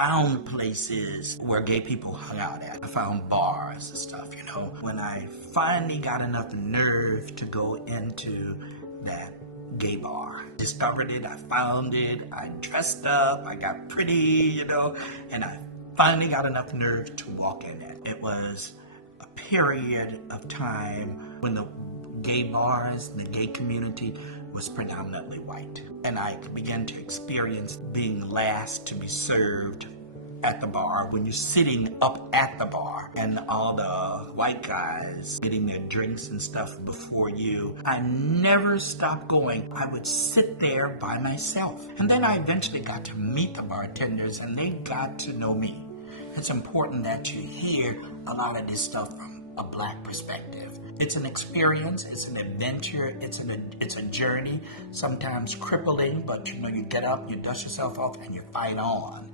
found places where gay people hung out at. I found bars and stuff, you know. When I finally got enough nerve to go into that gay bar, discovered it, I found it, I dressed up, I got pretty, you know, and I finally got enough nerve to walk in it. It was a period of time when the gay bars, the gay community was predominantly white. And I began to experience being last to be served at the bar. When you're sitting up at the bar and all the white guys getting their drinks and stuff before you, I never stopped going. I would sit there by myself. And then I eventually got to meet the bartenders and they got to know me. It's important that you hear a lot of this stuff from a Black perspective. It's an experience, it's an adventure, it's a journey, sometimes crippling, but you know, you get up, you dust yourself off, and you fight on.